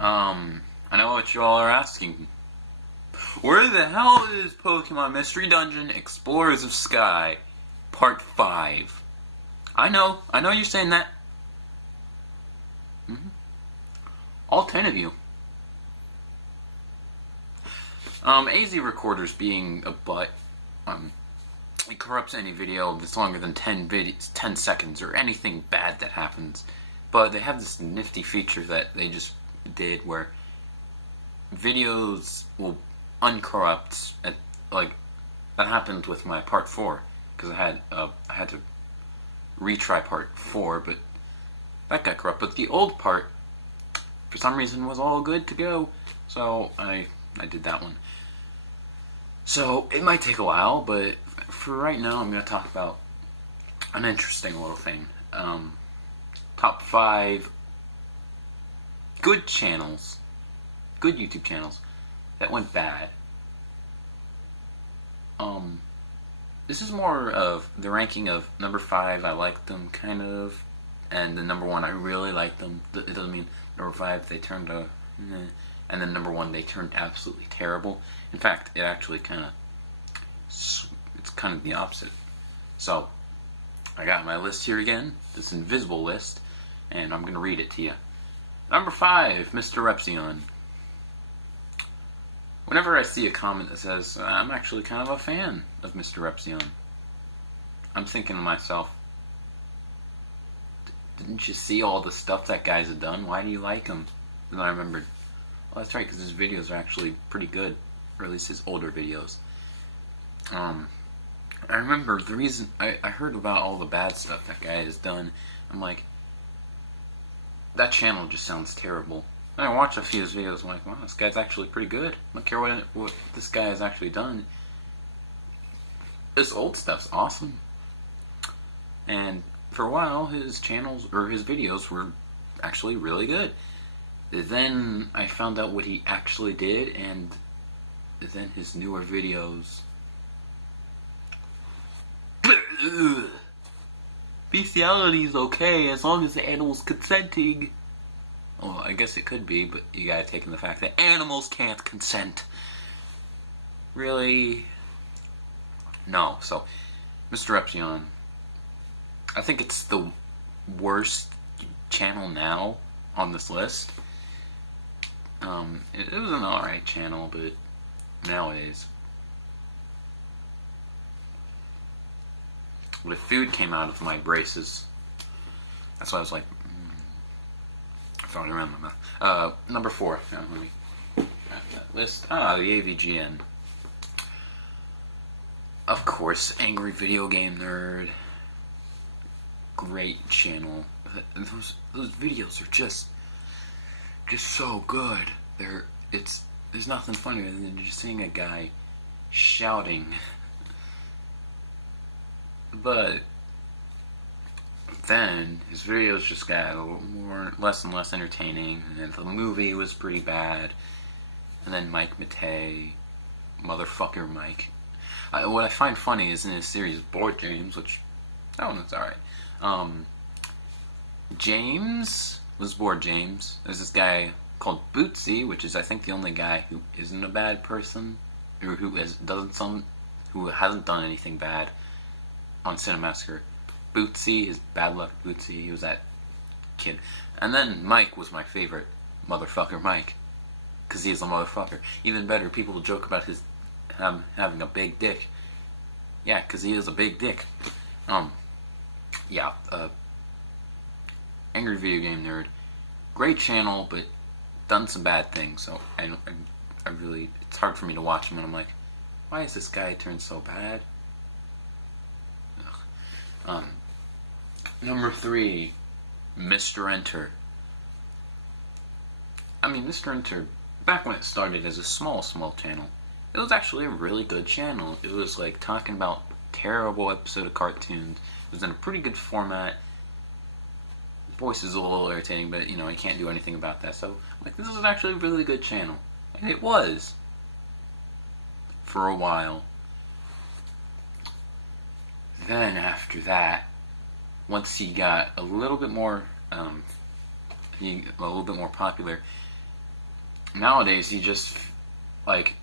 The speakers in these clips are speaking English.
I know what you all are asking. Where the hell is Pokemon Mystery Dungeon Explorers of Sky Part 5? I know you're saying that. All 10 of you. AZ Recorders being a butt, it corrupts any video that's longer than 10 seconds or anything bad that happens. But they have this nifty feature that they just did where videos will uncorrupt at, like, that happened with my part 4 because I had to retry part 4, but that got corrupt. But the old part, for some reason, was all good to go, so I did that one. So it might take a while, but for right now, I'm going to talk about an interesting little thing. Top 5 good channels, good YouTube channels that went bad. This is more of the ranking of number 5, I liked them, kind of, and the number 1, I really liked them. It doesn't mean number 5, they turned and then number 1, they turned absolutely terrible. In fact, it actually it's kind of the opposite. So, I got my list here again, this invisible list, and I'm going to read it to you. Number 5, Mr. Repzion. Whenever I see a comment that says, I'm actually kind of a fan of Mr. Repzion, I'm thinking to myself, didn't you see all the stuff that guy's done? Why do you like him? And then I remembered, well, that's right, because his videos are actually pretty good, or at least his older videos. I remember the reason I heard about all the bad stuff that guy has done. I'm like, that channel just sounds terrible. And I watched a few of his videos. I'm like, wow, this guy's actually pretty good. I don't care what this guy has actually done. This old stuff's awesome. And for a while, his channels or his videos were actually really good. Then I found out what he actually did, and then his newer videos. Bestiality is okay as long as the animal's consenting. Well, I guess it could be, but you gotta take in the fact that animals can't consent. Really? No. So, Mr. Repzion, I think it's the worst channel now on this list. It was an alright channel, but nowadays, the food came out of my braces. That's why I was like, throwing around my mouth. Number 4. Now, let me have that list. The AVGN. Of course, Angry Video Game Nerd. Great channel. Those videos are just so good. There's nothing funnier than just seeing a guy shouting. But then his videos just got a little less and less entertaining, and then the movie was pretty bad. And then Mike Matei, motherfucker Mike. What I find funny is in his series Board James, which that one's alright. James was Board James. There's this guy called Bootsy, which is I think the only guy who isn't a bad person, or who hasn't done anything bad on Cinemassacre. Bootsy, his Bad Luck Bootsy, he was that kid. And then Mike was my favorite, motherfucker Mike, because he is a motherfucker. Even better, people will joke about his having a big dick. Yeah, because he is a big dick. Angry Video Game Nerd, great channel, but done some bad things. So I really, it's hard for me to watch him, and I'm like, why is this guy turned so bad? Number 3, Mr. Enter. I mean, Mr. Enter, back when it started as a small channel, it was actually a really good channel. It was like talking about terrible episode of cartoons. It was in a pretty good format. The voice is a little irritating, but you know, I can't do anything about that. So, I'm like, this is actually a really good channel. And it was. For a while. Then after that, once he got a little bit more popular, nowadays he just like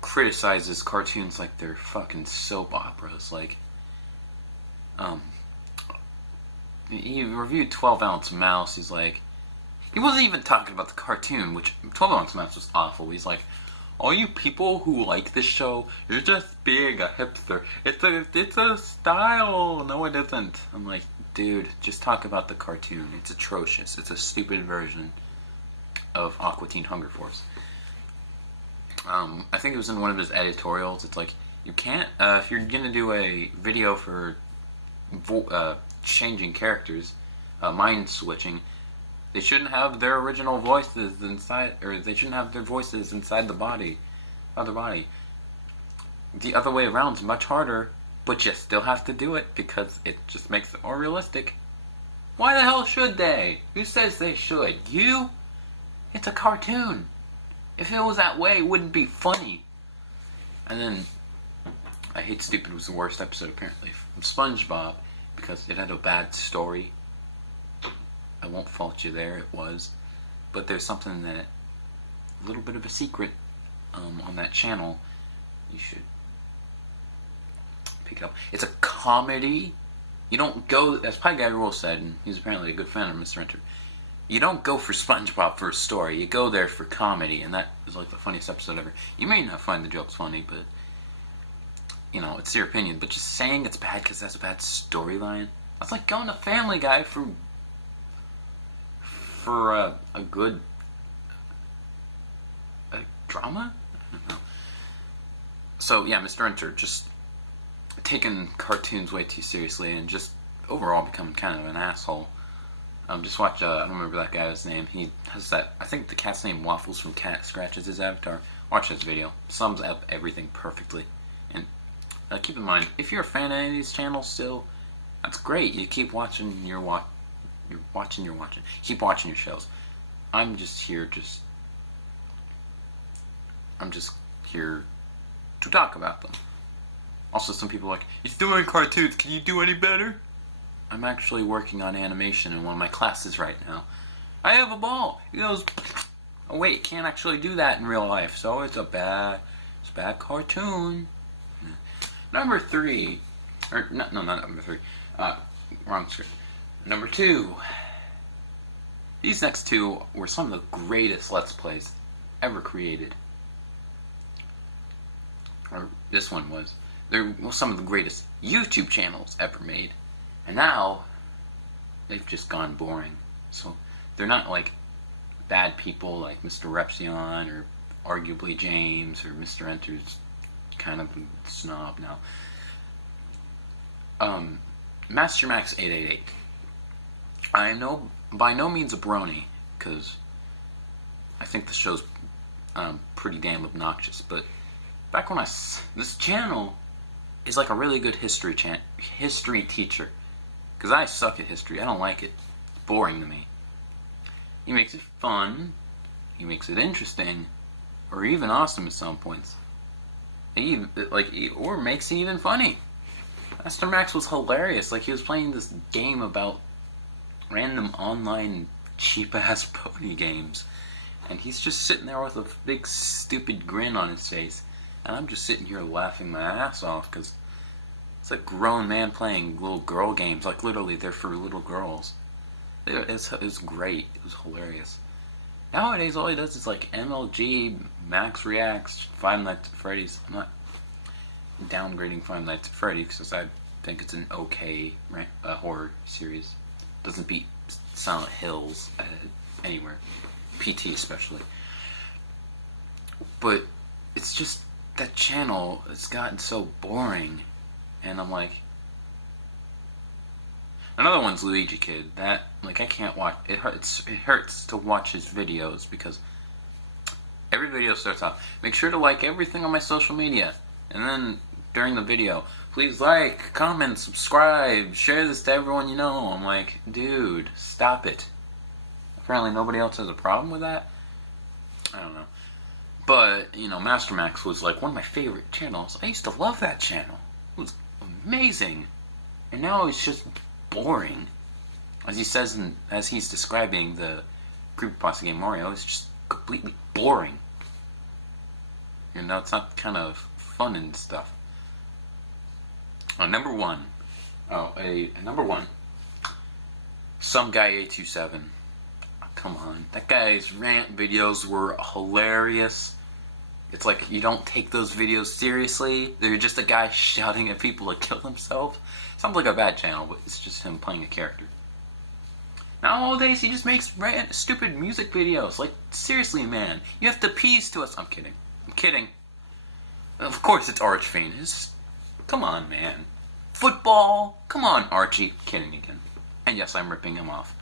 criticizes cartoons like they're fucking soap operas. Like, he reviewed 12 Ounce Mouse. He's like, he wasn't even talking about the cartoon, which 12 Ounce Mouse was awful. He's like, all you people who like this show, you're just being a hipster. It's a style. No, it isn't. I'm like, dude, just talk about the cartoon. It's atrocious. It's a stupid version of Aqua Teen Hunger Force. I think it was in one of his editorials. It's like, you can't, if you're gonna do a video for changing characters, mind switching, they shouldn't have their original voices inside, or they shouldn't have their voices inside the body, other body. The other way around is much harder, but you still have to do it because it just makes it more realistic. Why the hell should they? Who says they should? You? It's a cartoon. If it was that way, it wouldn't be funny. And then, I Hate Stupid was the worst episode apparently from SpongeBob because it had a bad story. I won't fault you there, it was. But there's something that, a little bit of a secret on that channel. You should pick it up. It's a comedy. You don't go, as Pie Guy Rule said, and he's apparently a good fan of Mr. Enter, you don't go for SpongeBob for a story. You go there for comedy, and that is like the funniest episode ever. You may not find the jokes funny, but, you know, it's your opinion. But just saying it's bad because that's a bad storyline, that's like going to Family Guy for a good drama? I don't know. So, yeah, Mr. Enter just taking cartoons way too seriously and just overall becoming kind of an asshole. Just watch, I don't remember that guy's name. He has that, I think the cat's name Waffles from Cat Scratch is his avatar. Watch this video. Sums up everything perfectly. And keep in mind, if you're a fan of any of these channels still, that's great. You keep watching your Keep watching your shows. I'm just here to talk about them. Also, some people are like, you're doing cartoons, can you do any better? I'm actually working on animation in one of my classes right now. I have a ball. He goes, oh wait, can't actually do that in real life, so it's a bad cartoon. Number 3, or no, not number 3. Wrong script. Number 2. These next two were some of the greatest Let's Plays ever created. Or this one was. They're some of the greatest YouTube channels ever made. And now, they've just gone boring. So, they're not like bad people like Mr. Repsion or arguably James or Mr. Enter's kind of a snob now. Master Max 888. I am by no means a brony, because I think the show's pretty damn obnoxious, but back when this channel is like a really good history teacher, because I suck at history. I don't like it. It's boring to me. He makes it fun, he makes it interesting, or even awesome at some points. Or makes it even funny. Master Max was hilarious. Like, he was playing this game about random online cheap-ass pony games, and he's just sitting there with a big stupid grin on his face, and I'm just sitting here laughing my ass off, because it's a grown man playing little girl games. Like, literally, they're for little girls. It was great. It was hilarious. Nowadays, all he does is like MLG, Max Reacts, Five Nights at Freddy's. I'm not downgrading Five Nights at Freddy's because I think it's an okay horror series. Doesn't beat Silent Hills anywhere. PT especially. But it's just that channel has gotten so boring. And I'm like... Another one's Luigi Kid. That, like, I can't watch... It hurts to watch his videos because every video starts off, make sure to like everything on my social media. And then, during the video, please like, comment, subscribe, share this to everyone you know. I'm like, dude, stop it. Apparently nobody else has a problem with that. I don't know. But, you know, Master Max was like one of my favorite channels. I used to love that channel. It was amazing. And now it's just boring. As he says, as he's describing the creepypasta game Mario, it's just completely boring. You know, it's not kind of fun and stuff. Number one. Number one. Some Guy 827. Oh, come on. That guy's rant videos were hilarious. It's like you don't take those videos seriously. They're just a guy shouting at people to kill themselves. Sounds like a bad channel, but it's just him playing a character. Nowadays, he just makes stupid music videos. Like, seriously, man. You have to appease to us. I'm kidding. I'm kidding. Of course it's Archfiend. Come on, man. Football. Come on, Archie. Kidding again. And yes, I'm ripping him off.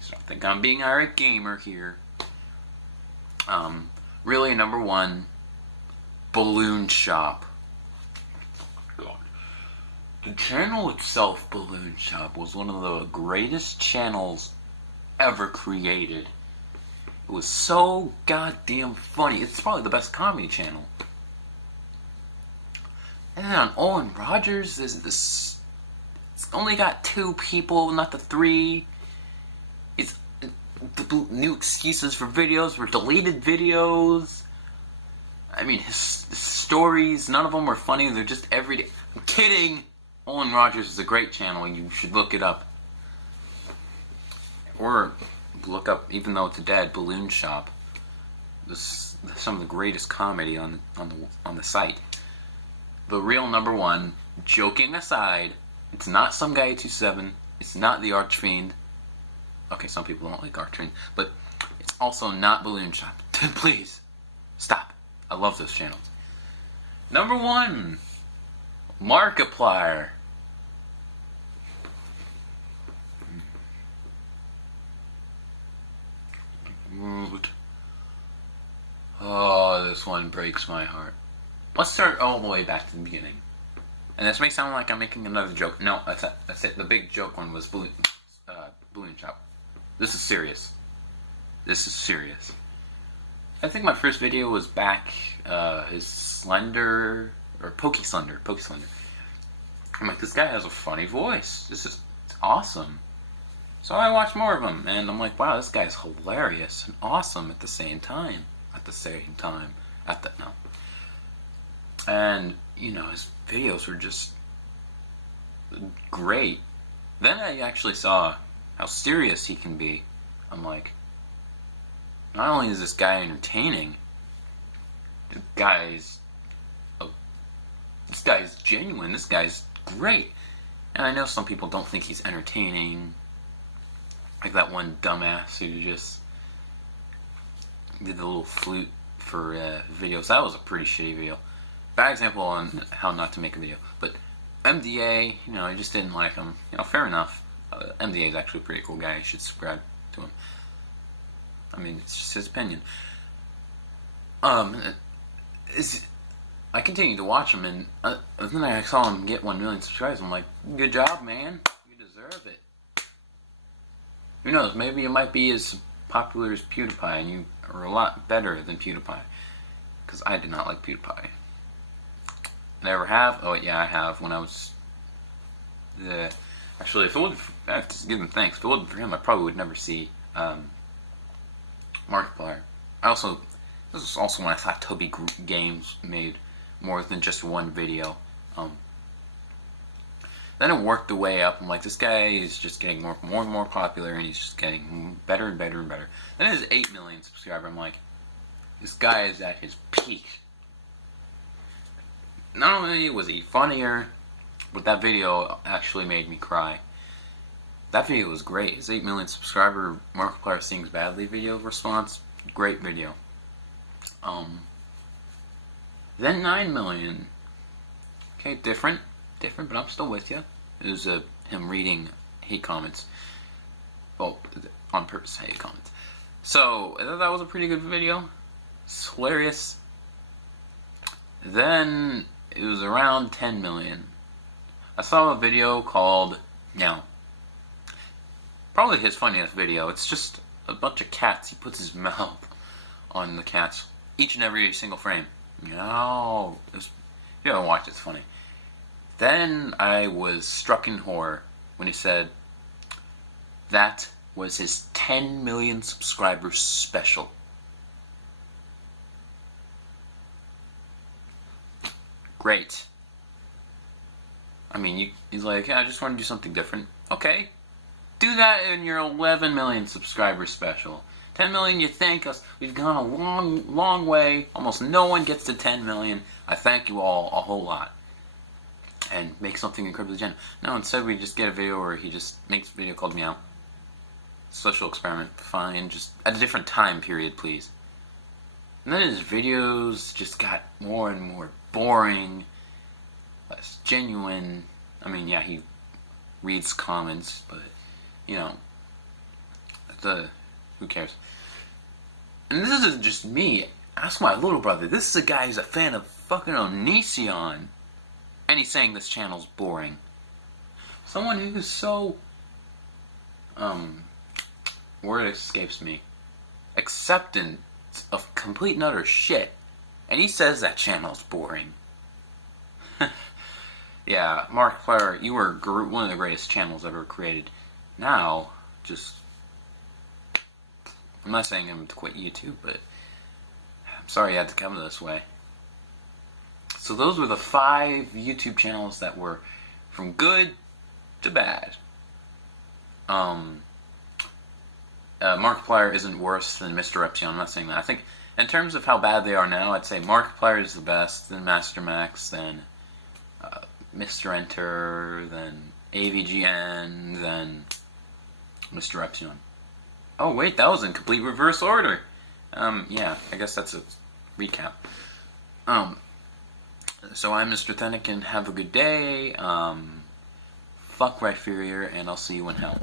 So I think I'm being Irate Gamer here. Really, number one, Balloon Shop. God. The channel itself, Balloon Shop, was one of the greatest channels ever created. It was so goddamn funny. It's probably the best comedy channel. And then on Owen Rogers, there's this. It's only got 2 people, not the 3. It's the new excuses for videos were deleted videos. I mean, his stories, none of them were funny. They're just everyday. I'm kidding. Owen Rogers is a great channel. You should look it up. Or look up, even though it's dead, Balloon Shop. This some of the greatest comedy on the site. The real number one, joking aside, it's not Some Guy 827. It's not the Archfiend. Okay, some people don't like Archfiend, but it's also not Balloon Shop. Please, stop. I love those channels. Number one, Markiplier. Oh, this one breaks my heart. Let's start all the way back to the beginning. And this may sound like I'm making another joke. No, that's it. The big joke one was Balloon Shop. This is serious. This is serious. I think my first video was back, his Slender, or Pokey Slender. I'm like, this guy has a funny voice. It's awesome. So I watched more of him, and I'm like, wow, this guy's hilarious and awesome at the same time. And, you know, his videos were just great. Then I actually saw how serious he can be. I'm like, not only is this guy entertaining, this guy's genuine, this guy's great. And I know some people don't think he's entertaining. Like that one dumbass who just did the little flute for videos. That was a pretty shitty video. Bad example on how not to make a video. But MDA, you know, I just didn't like him. You know, fair enough. MDA is actually a pretty cool guy. You should subscribe to him. I mean, it's just his opinion. I continued to watch him, and then I saw him get 1 million subscribers. I'm like, good job, man. You deserve it. Who knows? Maybe it might be as popular as PewDiePie, and you are a lot better than PewDiePie. Because I did not like PewDiePie. Never have? Oh, yeah, I have. When I was... Actually, if it wasn't... I have to give him thanks. If it wasn't for him, I probably would never see Markiplier. This was also when I thought Toby Games made more than just one video. Then it worked the way up. I'm like, this guy is just getting more and more popular, and he's just getting better and better and better. Then his 8 million subscriber, I'm like, this guy is at his peak. Not only was he funnier, but that video actually made me cry. That video was great. His 8 million subscriber Markiplier Sings Badly video response, great video. Then 9 million. Okay, different, but I'm still with you. It was him reading hate comments. Well, on purpose hate comments. So, I thought that was a pretty good video. It's hilarious. Then, it was around 10 million. I saw a video called, probably his funniest video. It's just a bunch of cats. He puts his mouth on the cats. Each and every single frame. No. If you haven't watched it, it's funny. Then I was struck in horror when he said that was his 10 million subscribers special. Great. I mean, he's like, yeah, I just want to do something different. Okay. Do that in your 11 million subscriber special. 10 million, you thank us. We've gone a long, long way. Almost no one gets to 10 million. I thank you all a whole lot. And make something incredibly genuine. No, instead we just get a video where he just makes a video called Meow. Social experiment. Fine. Just at a different time period, please. And then his videos just got more and more boring. Less genuine. I mean, yeah, he reads comments, but, you know, who cares? And this isn't just me. Ask my little brother. This is a guy who's a fan of fucking Onision. And he's saying this channel's boring. Someone who's so, word escapes me. Acceptance of complete and utter shit. And he says that channel's boring. Yeah, Markiplier, you were one of the greatest channels ever created. Now, just... I'm not saying him to quit YouTube, but I'm sorry you had to come this way. So those were the 5 YouTube channels that were from good to bad. Markiplier isn't worse than Mr. Epsilon. I'm not saying that. I think in terms of how bad they are now, I'd say Markiplier is the best, then Master Max, then Mr. Enter, then AVGN, then Mr. Epsilon. Oh wait, that was in complete reverse order. Yeah, I guess that's a recap. So I'm Mr. Thenick, and have a good day. Fuck Rhyperior, and I'll see you in hell.